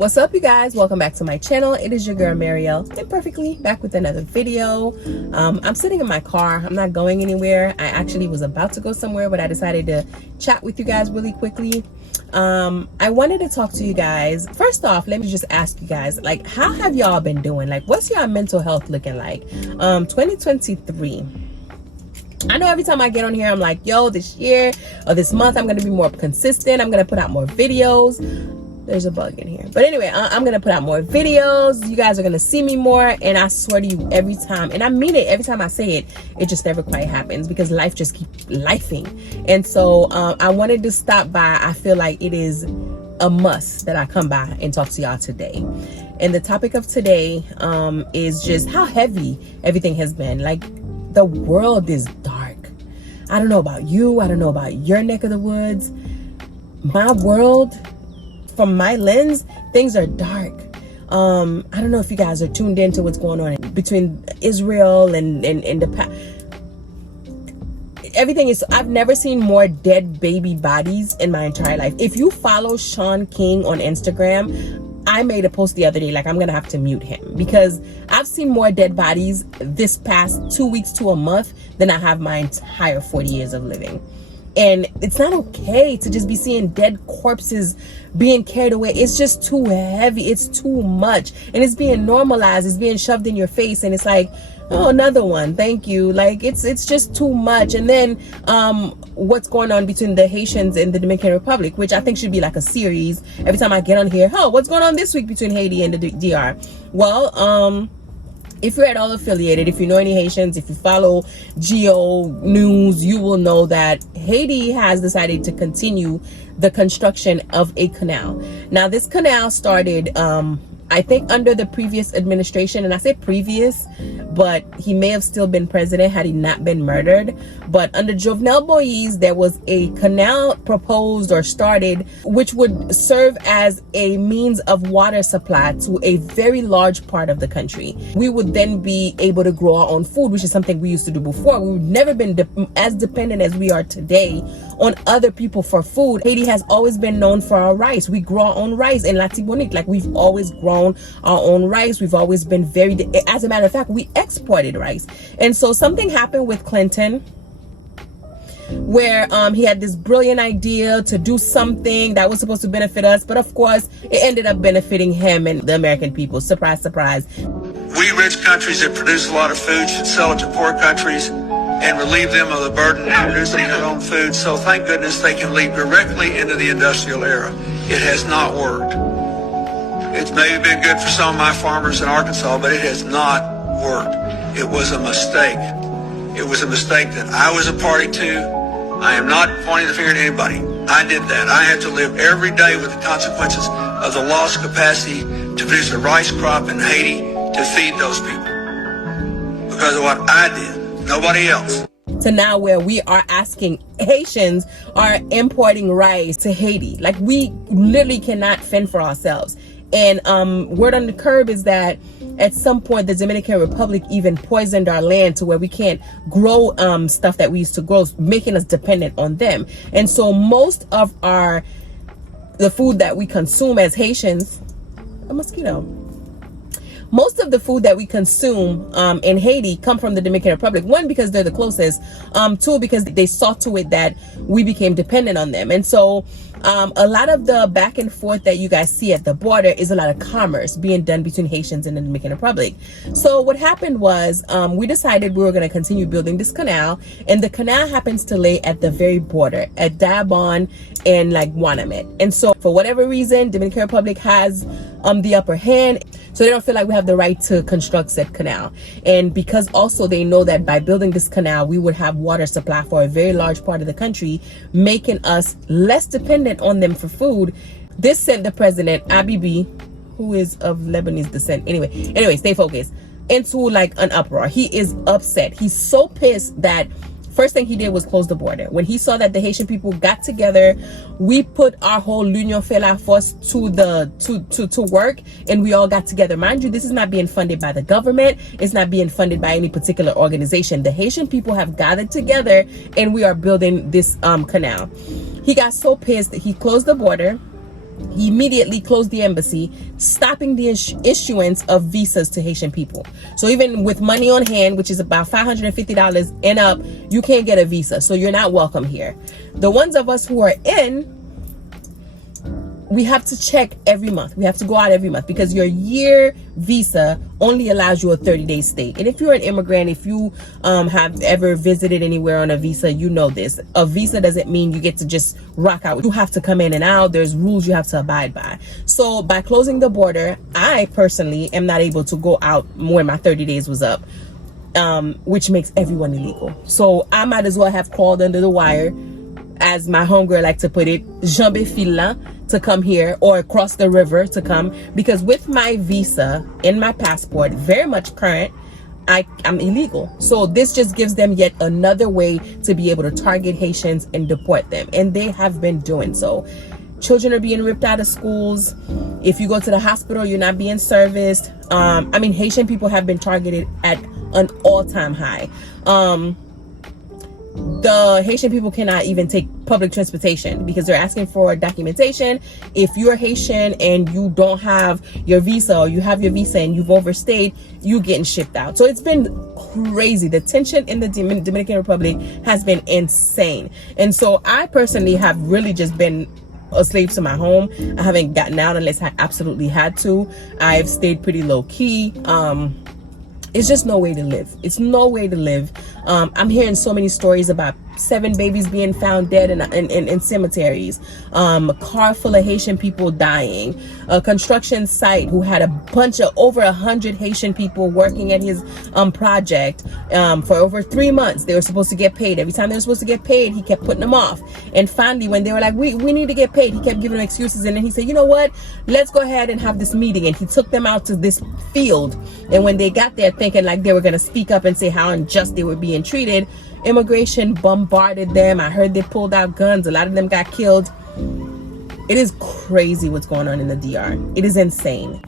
What's up, you guys? Welcome back to my channel. It is your girl Marielle, imperfectly back with another video. I'm sitting in my car. I'm not going anywhere. I actually was about to go somewhere, but I decided to chat with you guys really quickly. I wanted to talk to you guys. First off, let me just ask you guys, like, how have y'all been doing? Like, what's your mental health looking like? 2023. I know every time I get on here, I'm like, yo, this year or this month, I'm going to be more consistent. I'm going to put out more videos. There's a bug in here. But anyway, I'm going to put out more videos. You guys are going to see me more. And I swear to you, every time, and I mean it, every time I say it, it just never quite happens because life just keeps lifing. And so I wanted to stop by. I feel like it is a must that I come by and talk to y'all today. And the topic of today is just how heavy everything has been. Like, the world is dark. I don't know about you. I don't know about your neck of the woods. My world, from my lens, things are dark. I don't know if you guys are tuned into what's going on between Israel and the everything is. I've never seen more dead baby bodies in my entire life. If you follow Sean King on Instagram, I made a post the other day, like, I'm gonna have to mute him because I've seen more dead bodies this past 2 weeks to a month than I have my entire 40 years of living. And it's not okay to just be seeing dead corpses being carried away. It's just too heavy. It's too much. And it's being normalized. It's being shoved in your face. And it's like, oh, another one. Thank you. Like, it's just too much. And then what's going on between the Haitians and the Dominican Republic, which I think should be like a series. Every time I get on here, oh, what's going on this week between Haiti and the DR? Well, if you're at all affiliated, if you know any Haitians, if you follow Geo News, you will know that Haiti has decided to continue the construction of a canal. Now, this canal started, I think, under the previous administration. And I say previous, but he may have still been president had he not been murdered. But under Jovenel Moise, there was a canal proposed or started, which would serve as a means of water supply to a very large part of the country. We would then be able to grow our own food, which is something we used to do before. We've never been as dependent as we are today on other people for food. Haiti has always been known for our rice. We grow our own rice in Latibonite. Like, we've always grown our own rice. We've always been as a matter of fact, we exported rice. And so something happened with Clinton where he had this brilliant idea to do something that was supposed to benefit us, but of course it ended up benefiting him and the American people. Surprise, surprise. We rich countries that produce a lot of food should sell it to poor countries and relieve them of the burden of producing their own food. So thank goodness they can lead directly into the industrial era. It has not worked. It's maybe been good for some of my farmers in Arkansas, but it has not worked. It was a mistake. It was a mistake that I was a party to. I am not pointing the finger at anybody. I did that. I have to live every day with the consequences of the lost capacity to produce a rice crop in Haiti to feed those people. Because of what I did, nobody else. To now where we are asking Haitians are importing rice to Haiti. Like, we literally cannot fend for ourselves. And word on the curb is that at some point the Dominican Republic even poisoned our land to where we can't grow stuff that we used to grow, making us dependent on them. And so most of the food that we consume as Haitians, a mosquito. Most of the food that we consume in Haiti come from the Dominican Republic. One, because they're the closest. Two, because they saw to it that we became dependent on them. And so a lot of the back and forth that you guys see at the border is a lot of commerce being done between Haitians and the Dominican Republic. So what happened was we decided we were going to continue building this canal. And the canal happens to lay at the very border at Diabon and like Wanamet. And so for whatever reason, Dominican Republic has the upper hand. So they don't feel like we have the right to construct said canal. And because also they know that by building this canal, we would have water supply for a very large part of the country, making us less dependent on them for food. This sent the president, Abibi, who is of Lebanese descent. Anyway, stay focused, into like an uproar. He is upset. He's so pissed that first thing he did was close the border. When he saw that the Haitian people got together, we put our whole L'Union fait la force to work, and we all got together. Mind you, this is not being funded by the government. It's not being funded by any particular organization. The Haitian people have gathered together, and we are building this canal. He got so pissed that he closed the border. He immediately closed the embassy, stopping the issuance of visas to Haitian people. So even with money on hand, which is about $550 and up, you can't get a visa. So you're not welcome here. The ones of us who are in, we have to check every month. We have to go out every month because your year visa only allows you a 30-day stay. And if you're an immigrant, if you have ever visited anywhere on a visa, you know this. A visa doesn't mean you get to just rock out. You have to come in and out. There's rules you have to abide by. So by closing the border, I personally am not able to go out when my 30 days was up, which makes everyone illegal. So I might as well have crawled under the wire, as my homegirl like to put it, jambe filant, to come here, or across the river to come, because with my visa and my passport very much current, I'm illegal. So this just gives them yet another way to be able to target Haitians and deport them, and they have been doing so. Children are being ripped out of schools. If you go to the hospital, you're not being serviced. I mean, Haitian people have been targeted at an all-time high. The Haitian people cannot even take public transportation because they're asking for documentation. If you're Haitian and you don't have your visa, or you have your visa and you've overstayed, you getting shipped out. So it's been crazy. The tension in the Dominican Republic has been insane. And so I personally have really just been a slave to my home. I haven't gotten out unless I absolutely had to. I've stayed pretty low key. It's just no way to live. It's no way to live. I'm hearing so many stories about 7 babies being found dead in cemeteries, a car full of Haitian people dying, a construction site who had a bunch of over 100 Haitian people working at his project for over 3 months. They were supposed to get paid. Every time they were supposed to get paid, he kept putting them off. And finally, when they were like, we need to get paid, he kept giving them excuses. And then he said, you know what, let's go ahead and have this meeting. And he took them out to this field. And when they got there thinking like they were going to speak up and say how unjust they were being treated, immigration bombarded them. I heard they pulled out guns. A lot of them got killed. It is crazy what's going on in the DR. It is insane.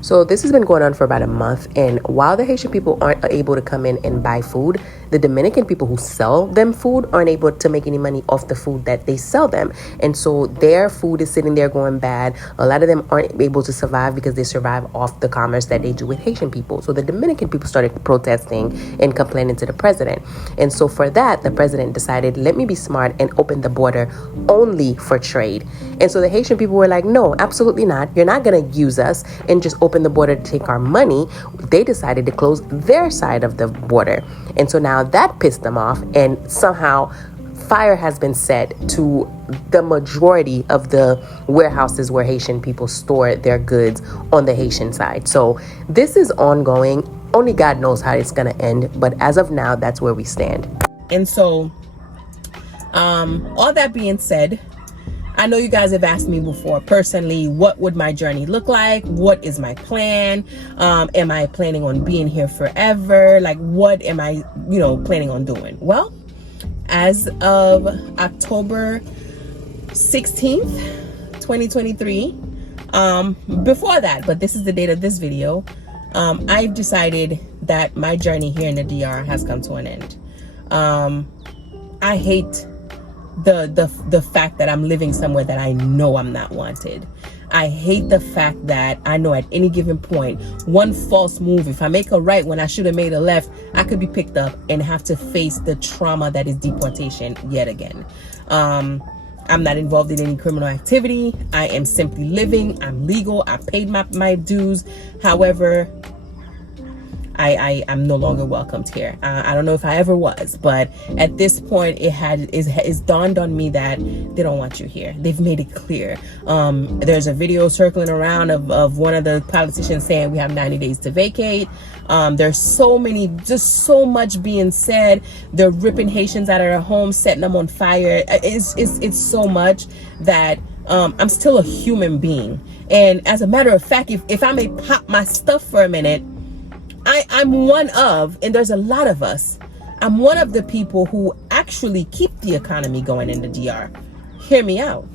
So this has been going on for about a month, and while the Haitian people aren't able to come in and buy food, the Dominican people who sell them food aren't able to make any money off the food that they sell them. And so their food is sitting there going bad. A lot of them aren't able to survive because they survive off the commerce that they do with Haitian people. So the Dominican people started protesting and complaining to the president. And so for that, the president decided, let me be smart and open the border only for trade. And so the Haitian people were like, no, absolutely not. You're not going to use us and just open the border to take our money. They decided to close their side of the border. And so now that pissed them off, and somehow fire has been set to the majority of the warehouses where Haitian people store their goods on the Haitian side. So this is ongoing. Only God knows how it's going to end. But as of now, that's where we stand. And so all that being said, I know you guys have asked me before personally, what would my journey look like? What is my plan? Am I planning on being here forever? Like, what am I, planning on doing? Well, as of October 16th, 2023, before that, but this is the date of this video, I've decided that my journey here in the DR has come to an end. I hate the fact that I'm living somewhere that I know I'm not wanted. I hate the fact that I know at any given point, one false move, if I make a right when I should have made a left, I could be picked up and have to face the trauma that is deportation yet again. I'm not involved in any criminal activity. I am simply living. I'm legal. I paid my dues. However, I'm no longer welcomed here. I don't know if I ever was, but at this point, it's dawned on me that they don't want you here. They've made it clear. There's a video circling around of one of the politicians saying we have 90 days to vacate. There's so much being said. They're ripping Haitians out of their homes, setting them on fire. It's so much that I'm still a human being. And as a matter of fact, if I may pop my stuff for a minute, I'm one of, and there's a lot of us, I'm one of the people who actually keep the economy going in the DR. Hear me out.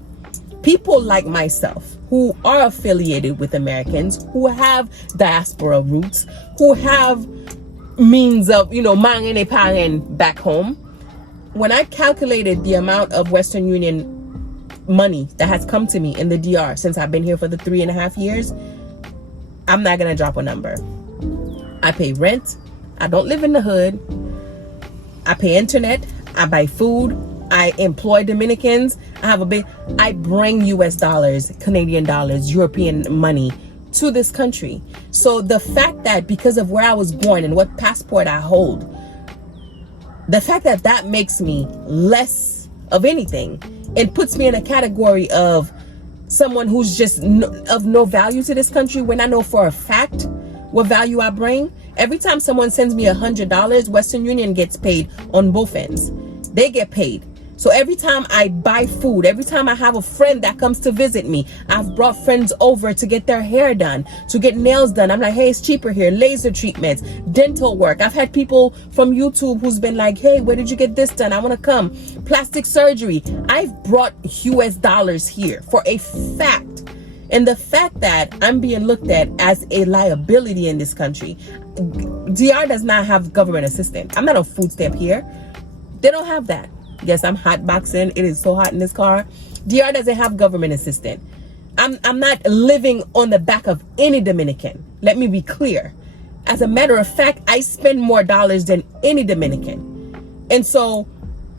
People like myself who are affiliated with Americans, who have diaspora roots, who have means of, mangene pangen back home. When I calculated the amount of Western Union money that has come to me in the DR since I've been here for the 3.5 years, I'm not gonna drop a number. I pay rent. I don't live in the hood. I pay internet. I buy food. I employ Dominicans. I bring US dollars, Canadian dollars, European money to this country. So the fact that because of where I was born and what passport I hold, the fact that that makes me less of anything and puts me in a category of someone who's just of no value to this country, when I know for a fact what value I bring. Every time someone sends me $100, Western Union gets paid on both ends. They get paid. So every time I buy food, every time I have a friend that comes to visit me, I've brought friends over to get their hair done, to get nails done. I'm like, hey, it's cheaper here. Laser treatments, dental work. I've had people from YouTube who's been like, hey, where did you get this done? I want to come. Plastic surgery. I've brought US dollars here for a fact. And the fact that I'm being looked at as a liability in this country, DR does not have government assistance. I'm not on food stamp here. They don't have that. Yes, I'm hot boxing. It is so hot in this car. DR doesn't have government assistance. I'm not living on the back of any Dominican. Let me be clear. As a matter of fact, I spend more dollars than any Dominican. And so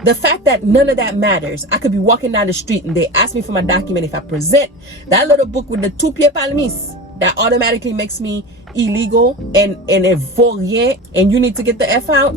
the fact that none of that matters, I could be walking down the street and they ask me for my document. If I present that little book with the two pieds palmis, that automatically makes me illegal and a vaurien, and you need to get the F out.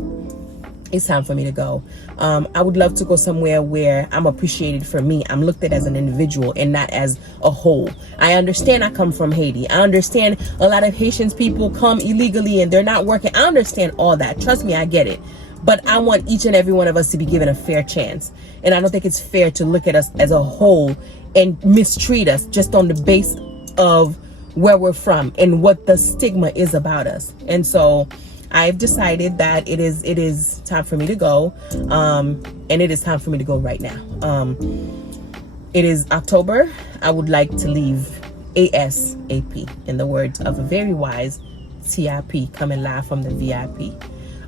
It's time for me to go. I would love to go somewhere where I'm appreciated for me. I'm looked at as an individual and not as a whole. I understand I come from Haiti. I understand a lot of Haitians people come illegally and they're not working. I understand all that. Trust me, I get it. But I want each and every one of us to be given a fair chance. And I don't think it's fair to look at us as a whole and mistreat us just on the base of where we're from and what the stigma is about us. And so I've decided that it is time for me to go. And it is time for me to go right now. It is October. I would like to leave ASAP, in the words of a very wise TIP, coming live from the VIP.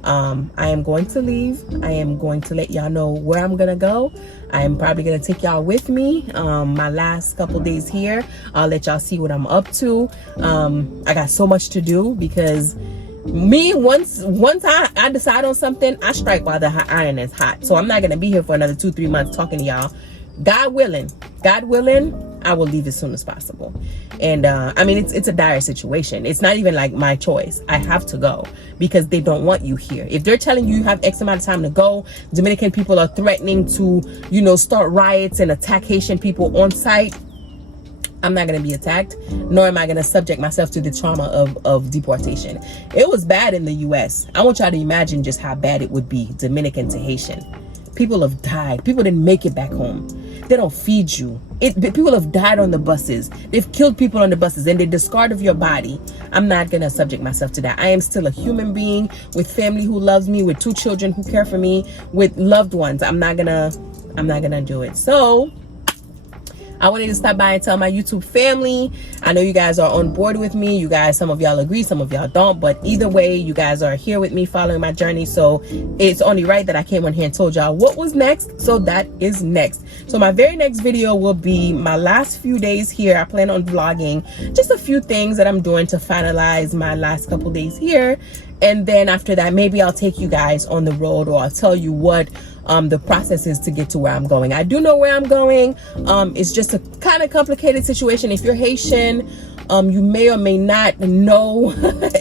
I am going to leave. I am going to let y'all know where I'm gonna go. I am probably gonna take y'all with me my last couple days here. I'll let y'all see what I'm up to. I got so much to do because me, once I decide on something, I strike while the iron is hot. So I'm not gonna be here for another 2-3 months talking to y'all. God willing, I will leave as soon as possible. And I mean, it's a dire situation. It's not even like my choice. I have to go because they don't want you here. If they're telling you you have X amount of time to go, Dominican people are threatening to, start riots and attack Haitian people on site, I'm not going to be attacked, nor am I going to subject myself to the trauma of deportation. It was bad in the US. I want y'all to imagine just how bad it would be, Dominican to Haitian. People have died. People didn't make it back home. They don't feed you. People have died on the buses. They've killed people on the buses and they discard of your body. I'm not going to subject myself to that. I am still a human being with family who loves me, with 2 children who care for me, with loved ones. I'm not gonna do it. So I wanted to stop by and tell my YouTube family. I know you guys are on board with me. You guys, some of y'all agree, some of y'all don't. But either way, you guys are here with me following my journey. So it's only right that I came on here and told y'all what was next. So that is next. So my very next video will be my last few days here. I plan on vlogging just a few things that I'm doing to finalize my last couple days here. And then after that, maybe I'll take you guys on the road, or I'll tell you what the process is to get to where I'm going. I do know where I'm going. It's just a kind of complicated situation. If you're Haitian, you may or may not know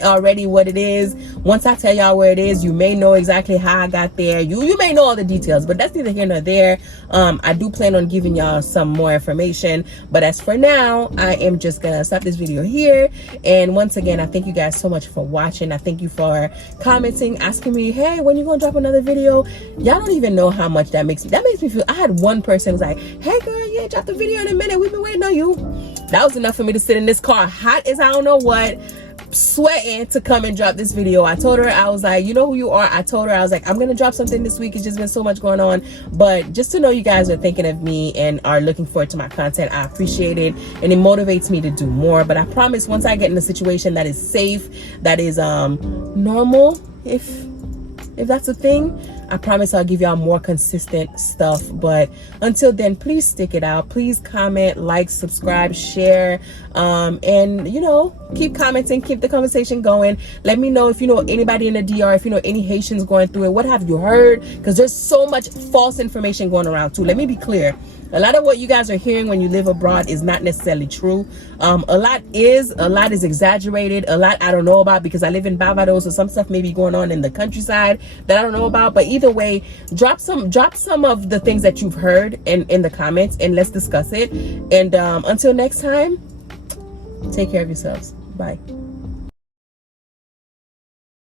already what it is. Once I tell y'all where it is, you may know exactly how I got there. You may know all the details, but that's neither here nor there. I do plan on giving y'all some more information, but as for now, I am just gonna stop this video here. And once again, I thank you guys so much for watching. I thank you for commenting, asking me, hey, when you gonna drop another video? Y'all don't even know how much that makes me feel. I had one person was like, hey girl, you ain't dropped the video in a minute, we've been waiting on you. That was enough for me to sit in this car hot as I don't know what, sweating to come and drop this video. I told her, I was like, you know who you are. I told her, I was like, I'm gonna drop something this week. It's just been so much going on, but just to know you guys are thinking of me and are looking forward to my content, I appreciate it, and it motivates me to do more. But I promise, once I get in a situation that is safe, that is normal, if that's a thing, I promise I'll give y'all more consistent stuff. But until then, please stick it out. Please comment, like, subscribe, share, and keep commenting, keep the conversation going. Let me know if you know anybody in the DR, if you know any Haitians going through it. What have you heard? Because there's so much false information going around too. Let me be clear. A lot of what you guys are hearing when you live abroad is not necessarily true. A lot is exaggerated. A lot I don't know about because I live in Barbados, so some stuff may be going on in the countryside that I don't know about. But either way, drop some of the things that you've heard in the comments, and let's discuss it. And until next time, take care of yourselves. Bye.